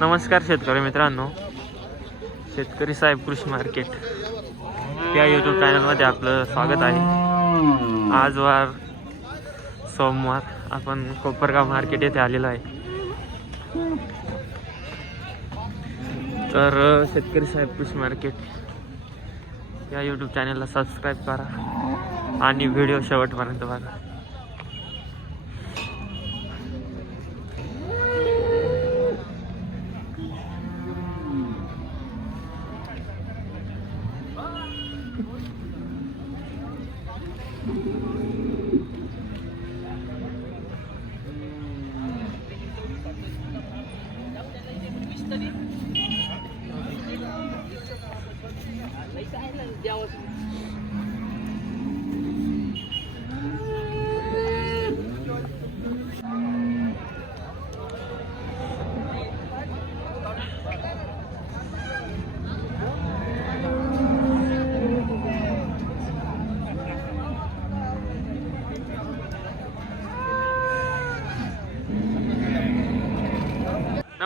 नमस्कार शेतकरी मित्रांनो. शेतकरी साहेब कृषी मार्केट या यूट्यूब चॅनलमध्ये आपलं स्वागत आहे. आज वार सोमवार. आपण कोपरगाव मार्केट येथे आलेलो आहे. तर शेतकरी साहेब कृषी मार्केट या यूट्यूब चॅनलला सबस्क्राईब करा आणि व्हिडिओ शेवटपर्यंत बघा.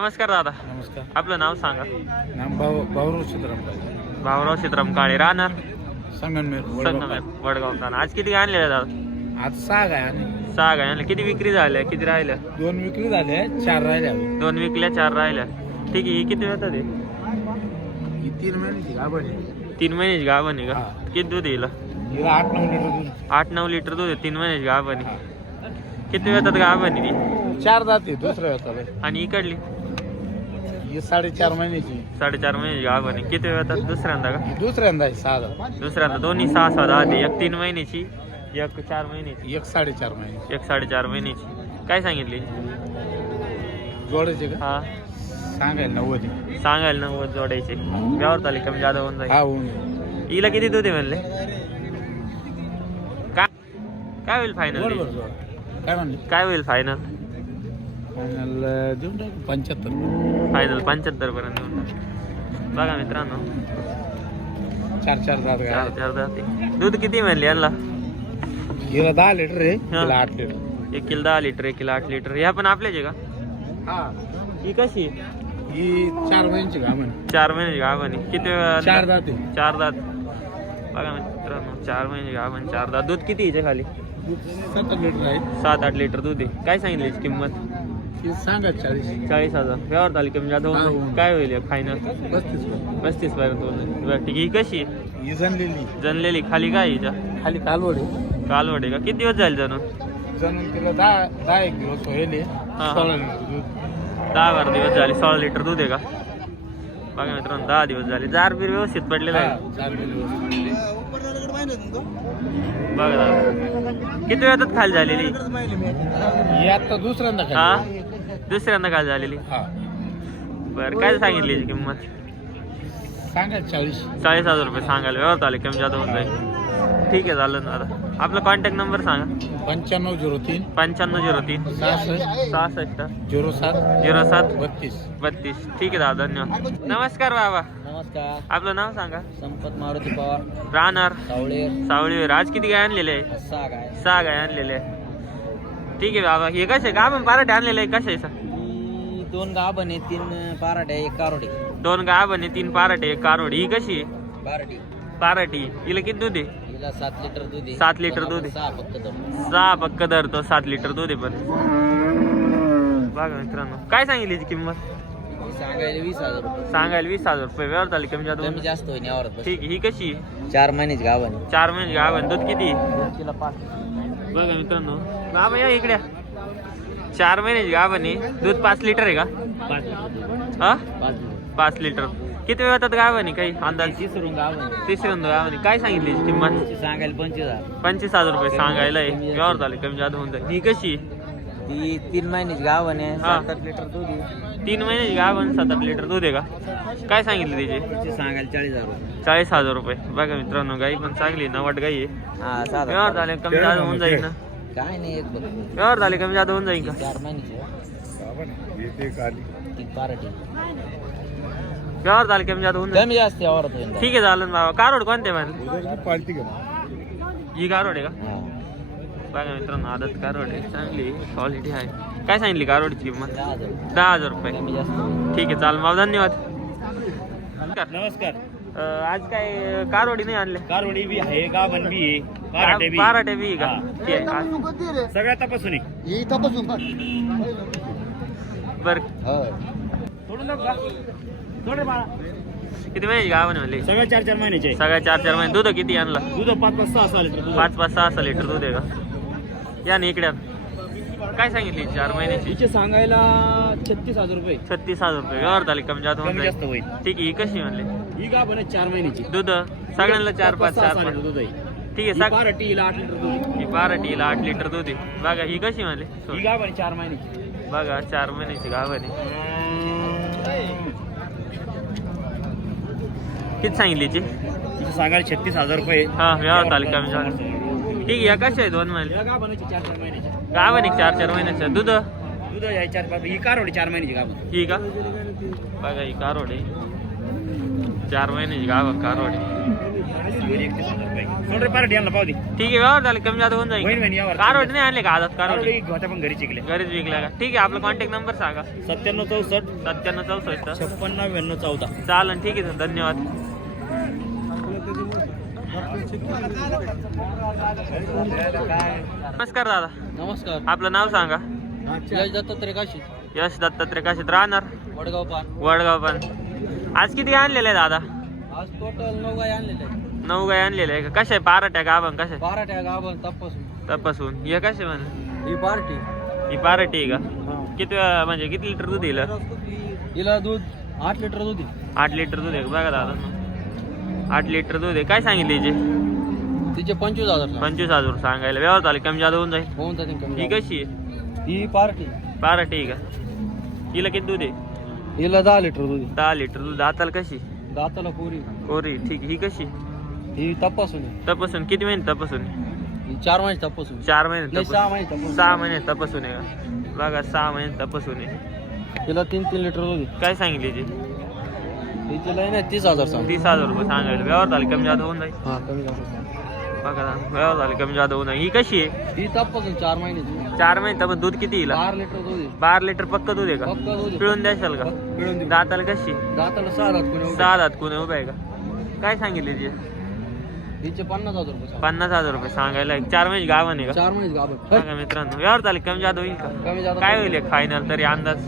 नमस्कार दादा. नमस्कार. आपलं नाव सांगा. नाम भाऊ भाऊराव चित्रम भाऊराव सीताराम काळे. राहणार? संगनमेर संगमेर वडगावचा आज किती आणले दादा? आज सहा गाय आणि सहा काय आणले? किती विक्री झाल्या? किती राहिल्या? दोन विक्री झाले चार राहिल्या. दोन विकल्या चार राहिल्या. ठीक आहे ही किती वेळात आहे ही तीन महिन्याची गाभण आहे. तीन महिन्याची गाभण आहे का? हा. किती दूध येईल हिला? आठ नऊ लिटर दूध. आठ नऊ लिटर दूध आहे तीन महिन्याची गाभण आहे. किती वेळात गाभण आहे ती? चार जाते दुसऱ्या आणि इकडली? ही साडेचार महिन्याची. साडेचार महिन्याची गाभण आहे किती वेळात दुसऱ्यांदा का? दुसऱ्यांदा आहे सहा जात दुसऱ्यांदा. दोन्ही सहा सहा दहा ते एक तीन महिन्याची एक चार महिन्याची. एक साडेचार महिन्याची. एक साडेचार महिन्याची. काय सांगितली? जोडायचे का? हा. सांगायला नव्वद आहे. सांगायला नव्वद जोडायचे. व्यवहार ताली कमी जादा होऊन जाईल. हा होऊन हिला किती दूध आहे म्हणले? काय काय होईल फायनल बरोबर जोड काय म्हणले? काय होईल फायनल फायनल देऊन टाकू पंच्याहत्तर. फायनल पंच्याहत्तर पर्यंत देऊन टाक. बघा मित्रांनो. चार चार जात चार चार जाते. दूध किती म्हणले यांना? हिला दहा लिटर आहे. हिला आठ लिटर. एक किलो दहा लिटर एक किलो आठ लिटर. ह्या पण आपल्याच आहे का? हा. ही कशी? आहे? ही चार महिन्याची गाभण चार महिन्याची गाभण आहे. किती वेळा- चार जाते चार दात बघा मित्रांनो चार महिन्याची गाभण चार दात दूध किती हिच्या खाली? सत्तर लिटर आहे. सात आठ लिटर दूध आहे. काय सांगितली हिची किंमत? सांगा चाळीस. चाळीस हजार. व्यवहार झाली कमी जादा होऊन जाईल. काय होईल फायनल? पस्तीस पस्तीस पर्यंत होऊन. बरं ठीक आहे. ही कशी? आहे? ही जनलेली जनलेली खाली काय आहे हिच्या? खाली कालवड. आहे कालवड आहे का? किती दिवस झाले जणू? तिला दहा दहा एक दिवस होईल हा. सोळा लिटर दूध. दहा बारा दिवस झाले. सोळा लिटर दूध आहे का? बघा मित्रांनो दहा दिवस झाले. जार बीर व्यवस्थित पडलेला आहे. हा, चार दिवस बघा दादा. किती वेळात खाली झालेली? ही आता दुसऱ्यांदा हा? खाली दुसऱ्यांदा खाली झालेली. हा. बरं काय सांगितली किंमत? सांगा चाळीस. चाळीस हजार रुपये सांगायला व्यवहार आले कमी जादा होऊन जाईल ठीक आहे झालं ना दादा आपला कॉन्टॅक्ट नंबर सांगा. पंच्याण्णव झिरो तीन. पंच्याण्णव झिरो तीन. सहासष्ट. सहासष्ट. झिरो सात. झिरो सात. बत्तीस. बत्तीस. ठीक आहे दादा धन्यवाद. नमस्कार बाबा. नमस्कार. आपलं नाव सांगा. संपत मारुती पवार. राहणार. सावळेर. सावळीवर आज किती गाय आणलेले? आहे सहा गाय. सहा गाय आणलेले. आहे ठीक आहे बाबा. हे कसे? आपण पराठे आणलेले आहे. कसे ही दोन गाभण आहे तीन पाराठे एक कारोडी. दोन गाय बने तीन पाराठे एक कारोडी. ही कशी आहे? पाराठी. पाराठी. हिला किती दूध आहे? हिला सात लिटर दूध आहे. सात लिटर दूध आहे. सहा फक्त दूध सहा पक्क धरतो सात लिटर दूध आहे पण. बघा मित्रांनो काय सांगितली हिची किंमत? सांगायला वीस हजार रुपये. सांगायला वीस हजार रुपये. व्यवहार झाली कमी जादा कमी. जास्त होईन यावर ठीक आहे ही कशी आहे? चार महिन्याची गाभण आहे. चार महिने गाव आहे दूध किती आहे? तिला पाच. बघा मित्रांनो बाबा या इकडे. चार महिन्याची गाव आहे दूध पाच लिटर आहे का? पाच लिटर. दूध. हा? पाच लिटर. किती वेळात गाव आहे काही अंदाज? तिसरून गाव आहे काय सांगितली किंमत? सांगायला पंचवीस हजार. पंचवीस हजार रुपये सांगायला आहे. व्यवहार झाले कमी जादा होऊन जाईल. ही कशी? ती तीन महिन्याची गाभण आहे हा. सात आठ लिटर दूध आहे. तीन महिन्याची गाव आणि सात आठ लिटर दूध आहे का? काय सांगितले तिचे तिची सांगायला चाळीस हजार रुपये. चाळीस हजार रुपये. बघा मित्रांनो गाई पण चांगली नवट गाई आहे. हा सात व्यवहार हजार. झाले कमी जादा होऊन जाईल ना. काय नाही एक बघ. व्यवहार झाले कमी जादा होऊन जाईल का? चार महिन्याची. ती व्यवहार झाले कमी जादा होऊन जाईल कमी जास्त यावर ठीक आहे ना बाबा कारोड कोणते म्हण पालती का? ही कारोड आहे का? हा. बघा मित्रांनो आदत कारवड आहे. चांगली क्वालिटी आहे. काय सांगितली कारवडची किंमत? दहा हजार रुपये. ठीक आहे चाल माव धन्यवाद. नमस्कार. नमस्कार अं, आज काय कारवडी नाही आणले? कारवडी बी आहे गाभण बी आहे. पराठे बी पराठे बी का? आहे. सगळ्या तपासून आहे. बर. सोडून दाखव का? सोड रे बाळा. किती महिन्याची गाव म्हणले? सगळ्या चार चार महिन्याचे. आहे. सगळ्या चार चार महिने. दूध किती आणला? दूध पाच पाच सहा सहा लिटर दूध पाच पाच सहा सहा लिटर दूध आहे का? या ना इकडे. काय सांगितली चार महिन्याची? तिचे सांगायला छत्तीस हजार रुपये. छत्तीस हजार रुपये. व्यवहार झाले कमी जास्त होऊन कमी जाईल. जास्त होईल. ठीक आहे ही कशी म्हणले? ही गाभण आहे चार महिन्याची. दूध? सगळ्यांना चार पाच सहा चार सहा पाच. लिटर दूध आहे. ठीक आहे साग पार्टी हिला आठ लिटर दूध आहे. ही बाराटीला आठ लिटर दूध आहे. बघा ही कशी म्हणले? ही आहे चार महिन्याची बघा चार महिन्याची गाव आहे. किती सांगितली? तिचे सांगायला छत्तीस हजार रुपये हा व्यवहार कमी जास्त ठीक आहे या कशा आहे दोन महिने? गाभणाची चार चार महिन्याची गाव आहे चार चार महिन्याचं दूध? दूध आहे चार पाच ही कारवडी चार महिन्याची गाभण ही का बघा ही कारवड आहे चार महिन्याची गाव कारवड आहे पार्टी यांना पाहू दे. ठीक आहे व्यवहार झाले कमी जास्त होऊन होईल म्हणे जाईल यावर. कारवड नाही आणले का कारवडी होत्या पण घरी चिकले घरीच विकल्या का? ठीक आहे आपला कॉन्टॅक्ट नंबर सांगा. सत्त्याण्णव चौसष्ट. सत्त्याण्णव चौसष्ट. छप्पन नव्याण्णव चौदा. चालन ठीक आहे धन्यवाद. नमस्कार दादा. नमस्कार. आपलं नाव सांगा. यश दत्तात्रय काशी यश दत्तात्रय काशीत राहणार? वडगाव पान. वडगाव पण आज किती आणलेलं आहे दादा? आज टोटल नऊ गाय आणलेले नऊ गाय आणलेले आहे का? कशा आहे? पारट्या गाभण कशा आहे? बारा टॅग गाभण तपासून. तपासून. हे कसे म्हण? ही पार्टी ही पारटी आहे का? किती म्हणजे किती लिटर दूध येईल हिला? दूध आठ लिटर दूध आहे. आठ लिटर दूध आहे का? बघा दादा. आठ लिटर दूध आहे. काय सांगितले हिचे? तिचे पंचवीस हजार सांग. पंचवीस हजार सांगायला. व्यवहार झाले कमी जादा होऊन जाईल. होऊन जाते कमी ही. कशी आहे? ही पार्टी पारटी आहे का? हिला किती दूध आहे? हिला दहा लिटर दूध आहे. दहा लिटर दूध. दाताला कशी? दाताला पुरी. कोरी ठीक आहे. ही कशी? ही तपासून आहे. तपासून? किती महिने तपासून ही चार महिने तपासून चार महिने नाही सहा महिने तपासून सहा महिने तपासून आहे का? बघा सहा महिने तपासून आहे हिला तीन तीन लिटर दूध आहे. काय सांगितले ते? आहे तीस हजार सांग तीस हजार रुपये सांगायला. व्यवहार झाले कमी जादा होऊन जाईल. हा कमी जास्त बघा ना, व्यवहार झाले कमी जादा होऊन जाईल. ही कशी आहे? ही तपासून चार महिन्याची चार महिने तपास दूध किती येईल बारा लिटर दूध आहे. बारा लिटर पक्क दूध आहे का? पक्का दूध आहे. पिळून द्याल का? पिळून देऊ. दाताला कशी? दाताला सहा दात कोणी सहा दात कोणी उभा आहे का? काय सांगितले ते? हिचे पन्नास हजार रुपये सांग. पन्नास हजार रुपये सांगायला एक चार महिने गावाने का? चार महिने मित्रांनो. व्यवहार झाले कमी जादा होईल का? कमी काय होईल. एक फायनल तरी अंदाज?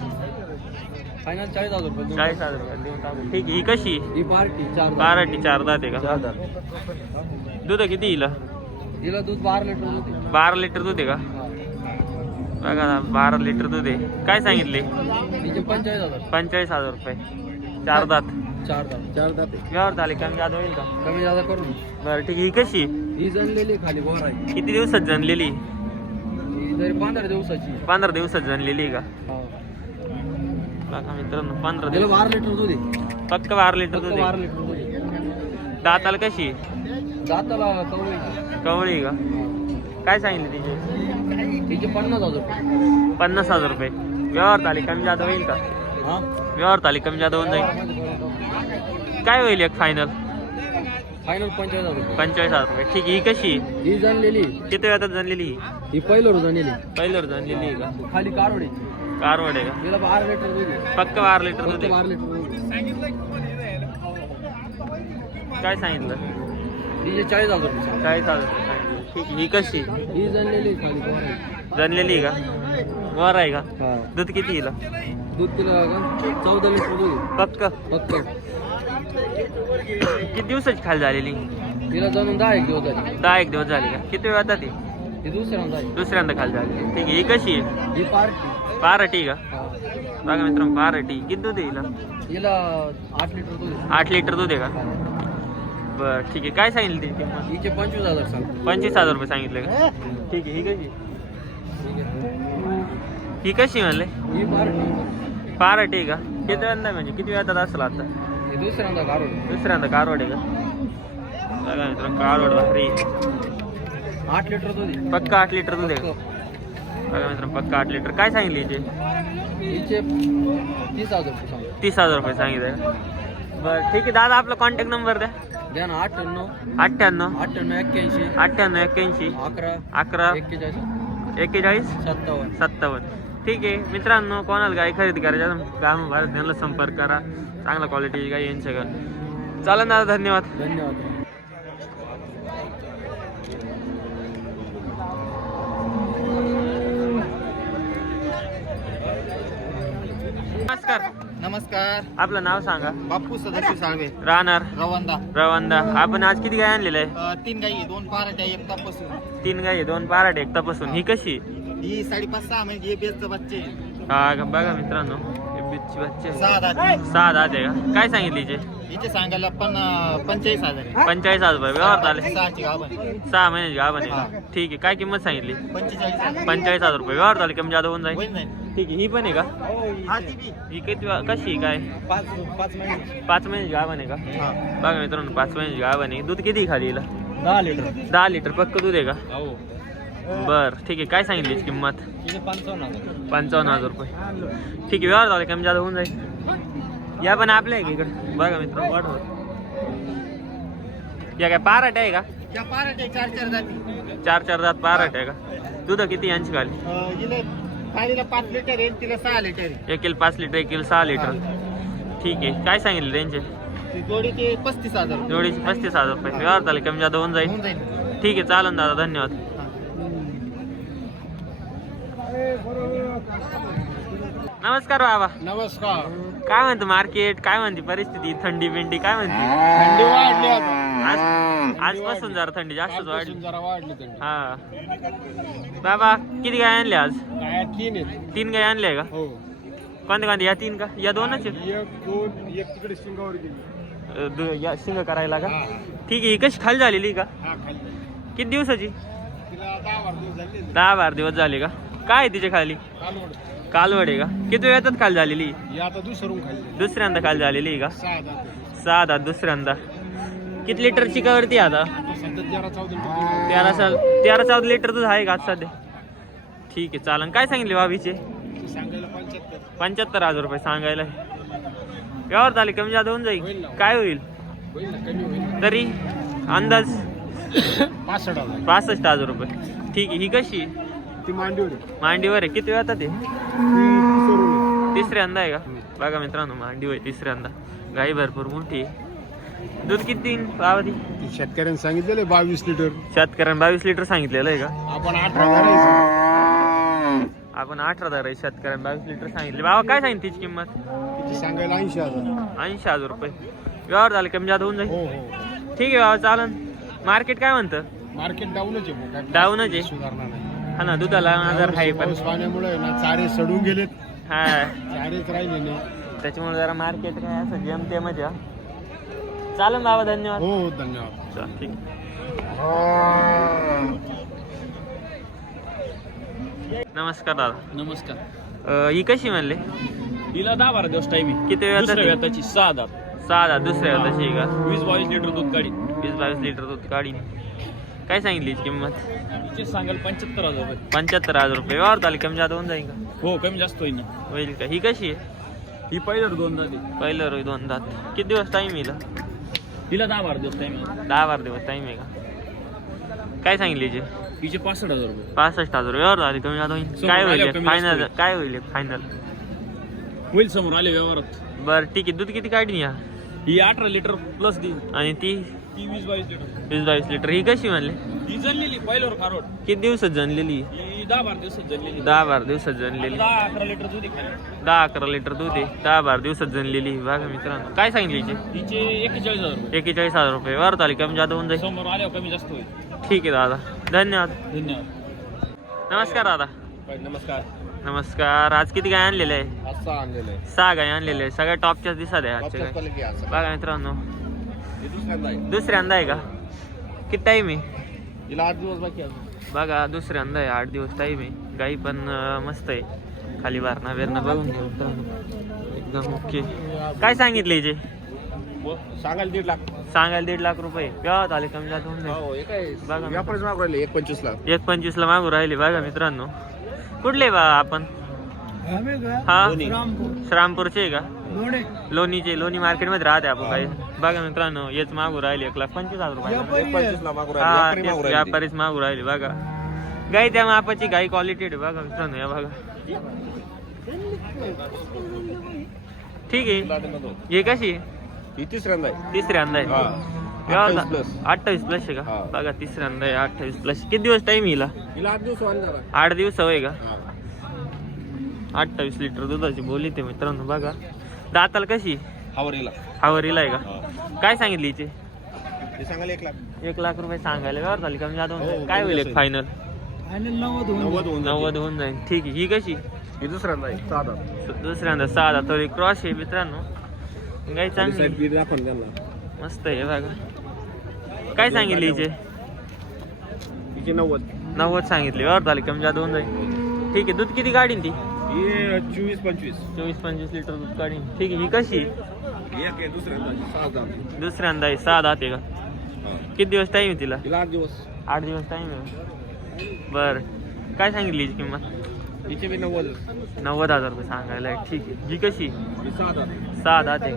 फायनल चाळीस हजार रुपये देऊ. चाळीस हजार रुपये देऊन टाकू. ठीक आहे ही कशी? ही पार्टी चार. बाराटी चार दात आहे का? चार. दूध किती येईल? हिला दूध बारा लिटर दूध आहे. बारा लिटर दूध आहे का. बघा ना बारा लिटर दूध आहे. काय सांगितले? हिचे पंचेचाळीस हजार. पंचेचाळीस हजार रुपये. चार दात. चार दात चार दात. आहे. व्यवहार झाले कमी जादा होईल का? कमी जादा करून बरं ठीक आहे. ही कशी? ही जनलेली खाली गोर आहे. किती दिवसात जनलेली ही जरी पंधरा दिवसाची पंधरा दिवसात जनलेली आहे का? हा. बघा मित्रांनो पंधरा दिवस. बारा लिटर दूध आहे. पक्क बारा लिटर फक्त दूध बारा आहे लिटर दूध आहे. दाताला कशी? आहे? दाताला कवळी कवळी आहे का? काय सांगितले तिचे? तिचे पन्नास हजार रुपये. पन्नास हजार रुपये. व्यवहार झाले कमी जादा होईल का? हा? व्यवहार झाले कमी जादा होऊन जाईल. काय होईल एक फायनल फायनल पंचेचाळीस हजार रुपये. पंचेचाळीस हजार रुपये. ठीक आहे ही कशी? आहे? ही जनलेली किती वेळात जनलेली ही? ही पहिलं जनलेली पहिल्यावर जनलेली आहे का? खाली कारवडी. कारवड आहे हिला बारा लिटर दूध आहे. का पक्क बारा लिटर दूध फक्त आहे. बारा लिटर दूध आहे. काय सांगितलं? हिचे चाळीस हजार रुपये. चाळीस हजार रुपये सांगितलं. ठीक आहे ही कशी? ही जनलेली खाली गोर आहे. का? वर आहे का? दूध किती दूध तिला का चौदा लिटर दूध आहे. पक्क. फक्त किती दिवसाची खाली झालेली? तिला जाणून दहा एक दिवस झाले. दहा एक दिवस झाली का? किती वेळात ती? ही दुसऱ्यांदा आहे. दुसऱ्यांदा खाली झाली. ठीक आहे ही कशी आहे? ही पार्टी पारटी का. बघा मित्रांनो पारटी किती दूध हिला? आठ लिटर दूध आहे. आठ लिटर दूध आहे का? बरं ठीक आहे. काय सांगितलं ती? किंमत हिचे पंचवीस हजार सांग पंचवीस हजार रुपये सांगितले का? ठीक आहे ही कशी ही कशी म्हणले? ही पार्टी पारटी आहे का? किती वेळांदा म्हणजे किती वेळात असेल आता? दुसऱ्यांदा काढून दुसऱ्यांदा कारवड आहे का? बघा मित्रांनो कारवड भारी. आठ लिटर दूध आहे. पक्का आठ लिटर दूध आहे. बघा मित्रांनो पक्का आठ लिटर. काय सांगितले हिचे? हिचे तीस हजार रुपये सांग तीस हजार रुपये सांगितलं का? बरं ठीक आहे. दादा आपला कॉन्टॅक्ट नंबर द्या. द्या ना अठ्ठ्याण्णव. अठ्ठ्याण्णव. अठ्ठ्याण्णव एक्क्याऐंशी. अठ्ठ्याण्णव एक्क्याऐंशी. अकरा. अकरा. एक्केचाळीस. एक्केचाळीस? सत्तावन्न. सत्तावन्न. ठीक आहे. मित्रांनो कोणाला गाय खरेदी करायच्या काम भारत त्यांना संपर्क करा. चांगला क्वालिटीची गाय यांच्याकडे चालेल ना धन्यवाद. धन्यवाद. नमस्कार. नमस्कार. आपलं नाव सांगा. बापू सदाशिव साळवे. राहणार? रवंदा. रवांदा. आपण आज किती गाय आणलेलं आहे तीन गाई दोन पाराट्या एक तापासून. तीन गाय दोन बाराट एक तपासून. ही कशी? ही साडेपाच सहा म्हणजे बेसचं बच्चे हा का बघा मित्रांनो हे बिच्ची बच्चे सहा दहा सहा दहा आहे का? काय सांगितली हिचे? हिचे सांगायला पण पंचेचाळीस हजार आहे. पंचेचाळीस हजार रुपये. व्यवहार झाले. सहाची सहा महिन्याची आहे. का? ठीक आहे. काय किंमत सांगितली? पंचेचाळीस हजार. पंचेचाळीस हजार रुपये. व्यवहार झाले कमी जादा होऊन जाईल? ठीक आहे. ही पण आहे का? हा ती बी. ही किती वा- कशी आहे? काय? पाच पाच महिने पाच महिन्याची गाभण आहे का? हा. बघा मित्रांनो पाच महिन्याची गाभण आहे. दूध किती खाली हिला? दहा लिटर. दहा लिटर पक्क दूध आहे का? हो. बर ठीक आहे. काय सांगितली किंमत? पंचावन्न हजार रुपये. ठीक आहे व्यवहार झाले कमी जादा होऊन जाईल. या पण आपल्या आहे इकडे? बघा मित्र वाढव या काय पाराट आहे का? चार चार जाती. दात पाराट आहे का? दूध किती यांची खाली? पाच लिटर आहे तिला सहा लिटर एक किलो पाच लिटर एक किलो सहा लिटर. ठीक आहे. काय सांगितले त्यांचे? जोडीचे पस्तीस हजार. जोडीचे पस्तीस हजार रुपये. व्यवहार झाले कमी जादा होऊन जाईल. होऊन जाईल. ठीक आहे चालन दादा धन्यवाद हा. नमस्कार बाबा. नमस्कार. काय म्हणतो मार्केट काय म्हणते परिस्थिती? थंडी बिंडी काय म्हणते? थंडी वाढली आता. आज आजपासून जरा थंडी जास्तच वाढली. जरा वाढली थंडी. हा. बाबा किती गाय आणले आज? काय तीन आहेत. तीन गाय आणले का? हो. कोणत्या कोणत्या? या तीन का? या दोनच आहे? एक दोन एक तिकडे शिंगावर गेली. अ, दु- या शिंग करायला का? हा. ठीक आहे ही कशी खाली झालेली का? हा खाली. किती दिवसाची? तिला दहा बारा झाले. दहा बारा दिवस झाले का? काय आहे तिच्या खाली? कालवड. आहे का? किती वेळात खाली झालेली? दुसऱ्यांदा खाली झालेली आहे का? सहा दात दुसऱ्यांदा. किती लिटरची का वरती आता? तेरा तेरा साल तेरा चौदा लिटर दूध आहे का आज सध्या? ठीक आहे चालन. काय सांगितले बाबीचे पंच्याहत्तर. हजार रुपये सांगायला. व्यवहार झाले कमी जादा होऊन जाईल. काय होईल? तरी? अंदाज? पासष्ट हजार. पासष्ट हजार रुपये. ठीक आहे ही कशी ती मांडीवर आहे. मांडीवर आहे. किती वेळात ते ती? तिसरून आहे. तिसऱ्यांदा आहे का? बघा मित्रांनो मांडीवर आहे तिसऱ्यांदा. गाई भरपूर मोठी आहे. दूध किती देईन? बाबा ती शेतकऱ्यांनी सांगितलेलं बावीस लिटर. शेतकऱ्यानं बावीस लिटर सांगितलेलं आहे का? आपण अठरा करायचं आपण अठरा हजार आहे शेतकऱ्यानं बावीस लिटर सांगितले. बाबा काय सांगितली तिची किंमत? तिची सांगायला ऐंशी हजार. ऐंशी हजार रुपये. व्यवहार झाले कमी जादा होऊन जाईल. हो हो. ठीक आहे बाबा चालन. मार्केट काय म्हणतं? मार्केट डाऊनच आहे भाऊ. काय डाऊनच आहे. सुधारणा नाही. हा ना दुधाला आजार आहे पण. पाऊस पाण्यामुळे ना चारे सडून गेलेत. हा. चारेच राहिले नाही त्याच्यामुळे जरा मार्केट काय असं जमते मजा चालन बाबा धन्यवाद. हो हो धन्यवाद. चल ठीक. नमस्कार दादा. नमस्कार. अं, ही कशी म्हणले? हिला दहा बारा दिवस टाइम आहे. किती दुसऱ्या वेताची सहा दात. सहा दहा दुसऱ्या तशी का? वीस बावीस लिटर दूध गाडी वीस बावीस लिटर दूध काढी काय सांगितली किंमत? तिचे सांगाल पंच्याहत्तर हजार रुपये. पंच्याहत्तर हजार रुपये. व्यवहार झाले कमी जादा होऊन जाईल का? हो कमी जास्त होईल ना. होईल का? ही कशी आहे? ही पहिल्यावर दोन आहे. पहिलं रोज दोन दात किती दिवस टाईम येईल हिला? दहा बारा दिवस टाइम आहे. दहा बारा दिवस टाईम आहे का? काय सांगितली हिचे हिचे पासष्ट हजार रुपये. पासष्ट हजार. व्यवहार झाले कमी जादा होईल काय होईल फायनल काय होईल फायनल होईल समोर आले व्यवहारात. बरं ठीक आहे. दूध किती काढली या? ही अठरा लिटर प्लस दी आणि ती? ती वीस बावीस लिटर. वीस बावीस लिटर. ही कशी म्हणले ही जणलेली खारोड किती दिवसात जनलेली ही? दहा बारा दिवसात जणलेली दहा बारा दिवसात जनलेली दहा अकरा लिटर दूध आहे खाली. दहा अकरा लिटर दूध आहे. दहा बारा दिवसात जनलेली बघा मित्रांनो काय सांगितली हिचे? हिचे एक्केचाळीस हजार रुपये. एकेचाळीस हजार रुपये. झाले कमी जादा होऊन जाईल. समोर आल्यावर कमी जास्त होईल. ठीक आहे दादा. धन्यवाद. धन्यवाद. नमस्कार दादा. नमस्कार. नमस्कार. आज किती गाय आणलेले आहे? असं आणलेलं आहे. सहा गाय आणलेले आहे. सगळ्या टॉपच्याच दिसत आहे आजच्या गाय. बघा मित्रांनो हे दुसऱ्यांदा आहे का? किती टाईम आहे? हिला आठ दिवस बाकी आहे बघा दुसऱ्यांदा आहे आठ दिवस टाईम आहे. गाई पण अं, मस्त आहे. खाली बारणा बिरणा बघून मित्रांनो. एकदम ओके काय सांगितले हिचे? सांगायला दीड लाख. सांगायला दीड लाख रुपये. व्यवहार आले कमी जात होऊन जाईल. हो काय? बघा व्यापारीच मागवले एक पंचवीस लाख. एक पंचवीसला मागू राहिले बघा मित्रांनो. कुठले बा आपण? हा? रामपूर. श्रामपूरचे आहे का? लोणे. लोणीचे लोणी मार्केटमध्ये राहते आपण काही बघा मित्रांनो हेच मागू राहिले एक लाख पंचवीस हजार रुपये. हा तेच व्यापारीच मागू राहिले बघा. गाई त्या मापाची गाई क्वालिटी बघा मित्रांनो या बघा. ठीक आहे. हे कशी? ही तिसऱ्यांदा आहे. तिसऱ्यांदा आहे. व्यवस्था- 28 plus. अठ्ठावीस प्लस आहे का? हा. बघा तिसऱ्यांदा आहे अठ्ठावीस प्लस किती दिवस टाइम येईल हिला? आठ दिवस वाढणार आहे. आठ दिवस हवंय का. अठ्ठावीस लिटर दुधाची बोली ते मित्रांनो बघा. दाताला कशी? हावरीला. हावरीला आहे का? हा. काय सांगितली हिचे? ते सांगायला एक लाख. एक लाख रुपये सांगायला व्यवहार झाली कमी जादा हो, काय होईल फायनल नव्वद होऊन. नव्वद होऊन जाईल. ठीक आहे. ही कशी? ही दुसऱ्यांदा आहे. सहा दात. दुसऱ्यांदा सहा क्रॉस आहे मित्रांनो. खाली चांगली. बीड त्यांना. मस्त आहे बघा. काय सांगितले हिचे? नव्वद. नव्वद सांगितले. व्यवहार झाली कमी जादा होऊन जाईल. ठीक आहे. दूध किती काढीन ती? ही चोवीस पंचवीस. चोवीस पंचवीस लिटर दूध काढीन. ठीक आहे ही कशी? एक आहे दुसऱ्यांदा सहा दात. दुसऱ्यांदा आहे सहा दात आहे का. किती दिवस टाईम आहे तिला? आठ दिवस. आठ दिवस टाईम आहे बर. काय सांगितली हिची किंमत? बी नव्वद नव्वद हजार रुपये सांगायला आहे. ठीक आहे. ही कशी? ही सहा दात. सहा दात आहे.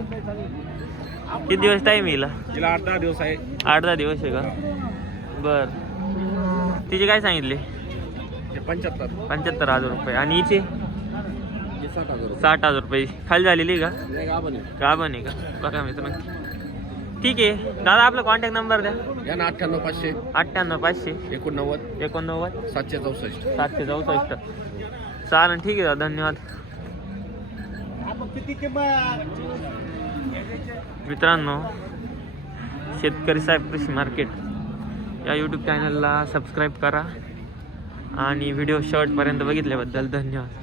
किती दिवस टाईम येईल हिला? आठ दहा दिवस आहे. आठ दहा दिवस आहे का? बर. तिचे काय सांगितले? पंच्याहत्तर. पंच्याहत्तर हजार रुपये. आणि हिचे? हे साठ हजार रुपये. साठ हजार रुपये. खाली झालेली का? नाही का आपण आहे. का बने का? बघा मित्रांनो. ठीक आहे. दादा आपला कॉन्टॅक्ट नंबर द्या. या ना अठ्ठ्याण्णव पाचशे. अठ्ठ्याण्णव पाचशे. एकोणनव्वद. एकोणनव्वद. सातशे चौसष्ट. सातशे चौसष्ट. चालेल ठीक आहे दादा. धन्यवाद. मित्रांनो शेतकरी साहेब कृषी मार्केट या यूट्यूब चॅनलला सबस्क्राईब करा आणि व्हिडिओ शॉर्टपर्यंत बघितल्याबद्दल धन्यवाद.